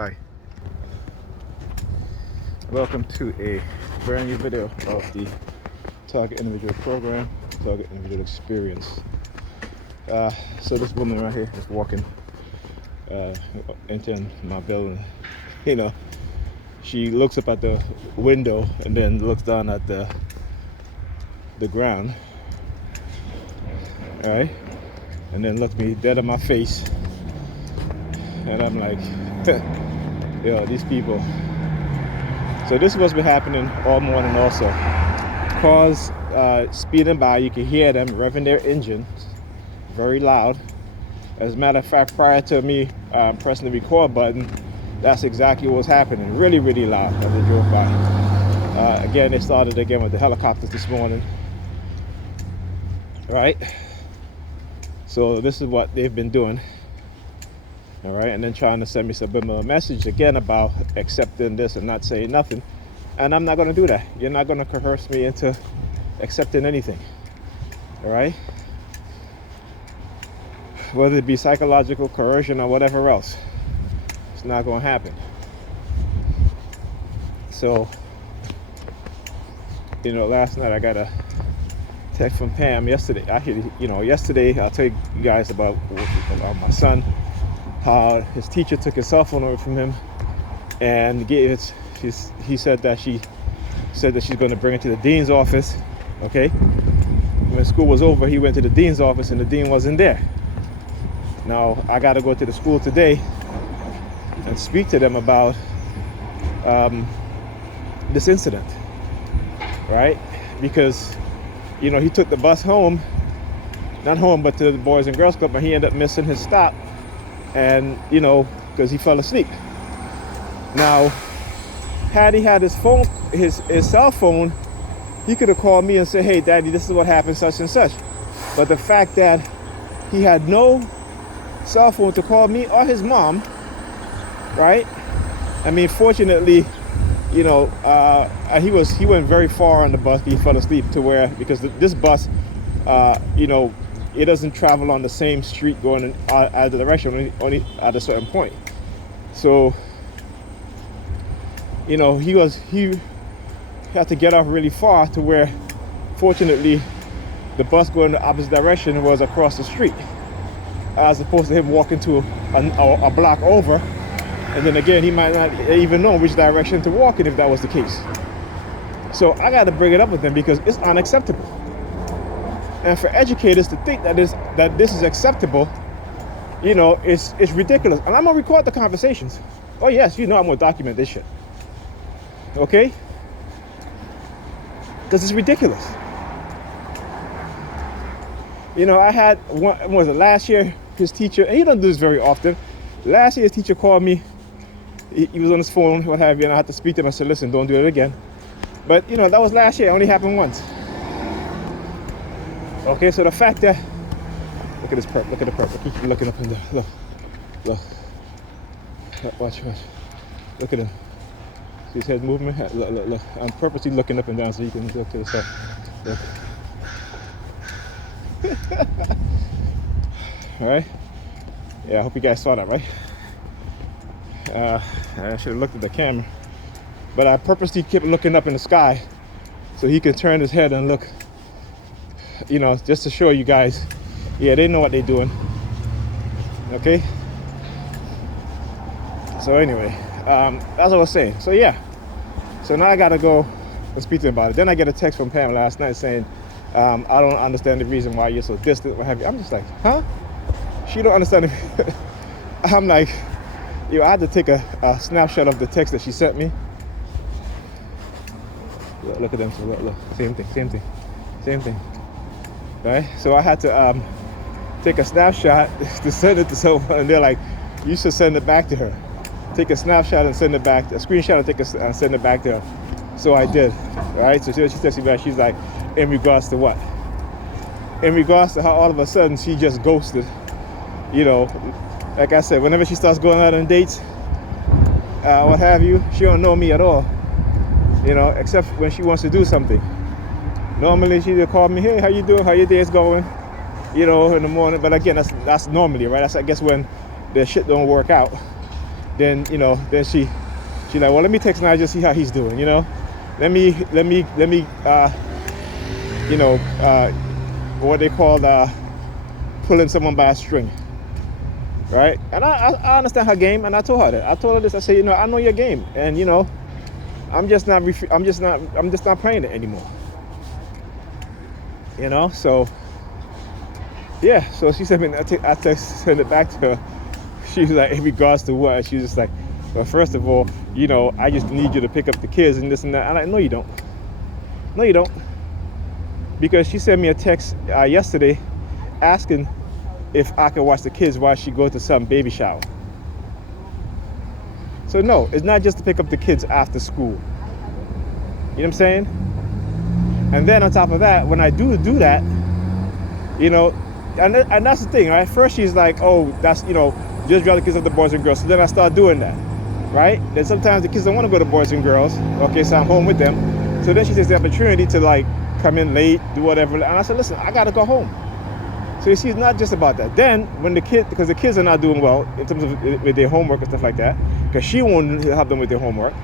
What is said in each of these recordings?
Hi, welcome to a brand new video of the Target Individual Program, Target Individual Experience. So this woman right here is walking into my building. You know, she looks up at the window and then looks down at the ground, all right? And then looks me dead in my face. And I'm like, yo, these people. So this is what's been happening all morning also. Cars speeding by, you can hear them revving their engines very loud. As a matter of fact, prior to me pressing the record button, that's exactly what was happening. Really, really loud as they drove by. Again, they started again with the helicopters this morning. Right? So this is what they've been doing. All right, and then trying to send me some message again about accepting this and not saying nothing. And I'm not going to do that. You're not going to coerce me into accepting anything. All right? Whether it be psychological coercion or whatever else, it's not going to happen. So, last night I got a text from Pam yesterday. Actually, yesterday I'll tell you guys about my son. How his teacher took his cell phone away from him and gave it. He said that she's going to bring it to the dean's office. Okay. When school was over, he went to the dean's office and the dean wasn't there. Now I got to go to the school today and speak to them about this incident, right? Because he took the bus home, not home, but to the Boys and Girls Club, and he ended up missing his stop. And because he fell asleep. Now, had he had his phone, his cell phone, he could have called me and said, "Hey, Daddy, this is what happened, such and such." But the fact that he had no cell phone to call me or his mom, right? I mean, fortunately, he went very far on the bus. He fell asleep because this bus, it doesn't travel on the same street going in either direction, only at a certain point. So, he had to get off really far to where, fortunately, the bus going in the opposite direction was across the street, as opposed to him walking to a block over. And then again, he might not even know which direction to walk in if that was the case. So I got to bring it up with them because it's unacceptable. And for educators to think that this is acceptable, it's ridiculous. And I'm gonna record the conversations. Oh yes, I'm gonna document this shit. Okay? Because it's ridiculous. I had last year, his teacher, and he doesn't do this very often. Last year his teacher called me. He was on his phone, what have you, and I had to speak to him. I said, "Listen, don't do it again." But that was last year. It only happened once. Okay, so the fact that, look at this perp, look at the perp. I keep looking up in there. Look. Watch. Look at him. See his head movement? Look. I'm purposely looking up and down so you can look to the side. Look. All right. Yeah, I hope you guys saw that, right? I should have looked at the camera, but I purposely kept looking up in the sky so he can turn his head and look. Just to show you guys, they know what they're doing. Okay. So anyway, that's what I was saying. So so now I gotta go and speak to him about it. Then I get a text from Pam last night saying, "I don't understand the reason why you're so distant. What have you?" I'm just like, huh? She don't understand it. I'm like, I had to take a snapshot of the text that she sent me. Look at them. So look, same thing. Right? So I had to take a snapshot to send it to someone, and they're like, "You should send it back to her. Take a snapshot and send it back. A screenshot and send it back to her." So I did. Right? So she texted me back. She's like, "In regards to what?" In regards to how all of a sudden she just ghosted. Like I said, whenever she starts going out on dates, what have you, she don't know me at all. Except when she wants to do something. Normally she'll call me, "Hey, how you doing? How your day's going?" In the morning. But again, that's normally, right? That's, I guess, when the shit don't work out. then then she like, well, let me text Nigel, see how he's doing. Let me what they call pulling someone by a string, right? And I understand her game, and I told her that. I told her this. I said, I know your game, and I'm just not playing it anymore. So yeah. So she sent me. I sent it back to her. She was like, in regards to what? She was just like, well, first of all, I just need you to pick up the kids and this and that. I'm like, no, you don't. No, you don't. Because she sent me a text yesterday asking if I could watch the kids while she goes to some baby shower. So no, it's not just to pick up the kids after school. You know what I'm saying? And then on top of that, when I do that, and that's the thing, right? First she's like, oh, that's, just drop the kids up to boys and girls. So then I start doing that, right? Then sometimes the kids don't want to go to boys and girls. Okay, so I'm home with them. So then she takes the opportunity to like come in late, do whatever. And I said, listen, I got to go home. So you see, it's not just about that. Then when because the kids are not doing well in terms of with their homework and stuff like that, because she won't help them with their homework.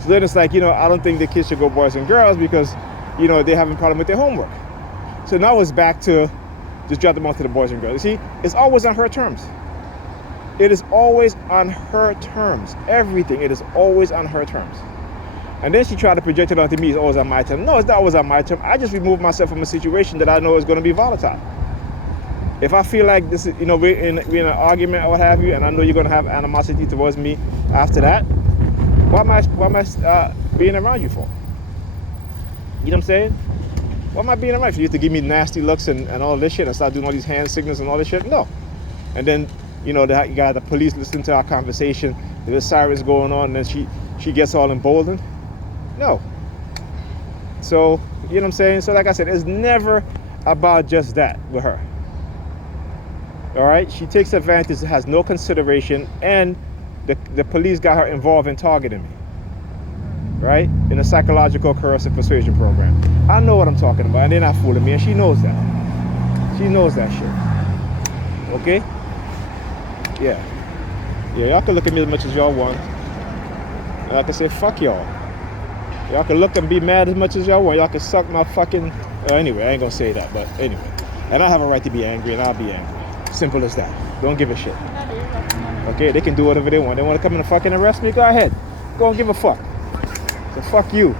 So then it's like, I don't think the kids should go boys and girls because, they're having a problem with their homework. So now it's back to just drop them off to the boys and girls. You see, it's always on her terms. It is always on her terms. Everything, it is always on her terms. And then she tried to project it onto me, it's always on my terms. No, it's not always on my terms. I just remove myself from a situation that I know is going to be volatile. If I feel like this is, we're in an argument or what have you, and I know you're going to have animosity towards me after that, why am I being around you for? You know what I'm saying? Why am I being around for you to give me nasty looks and all this shit and start doing all these hand signals and all this shit? No. And then, you got the police listening to our conversation, there's sirens going on, and then she gets all emboldened. No. So, you know what I'm saying? So like I said, it's never about just that with her. All right? She takes advantage, has no consideration, and the police got her involved in targeting me. Right? In a psychological coercive persuasion program. I know what I'm talking about, and they're not fooling me, and she knows that. She knows that shit. Okay? Yeah. Yeah, y'all can look at me as much as y'all want. And I can say, fuck y'all. Y'all can look and be mad as much as y'all want. Y'all can suck my fucking... anyway, I ain't gonna say that, but anyway. And I have a right to be angry, and I'll be angry. Simple as that. Don't give a shit. Okay, they can do whatever they want. They want to come in and fucking arrest me? Go ahead. Go and give a fuck. So fuck you.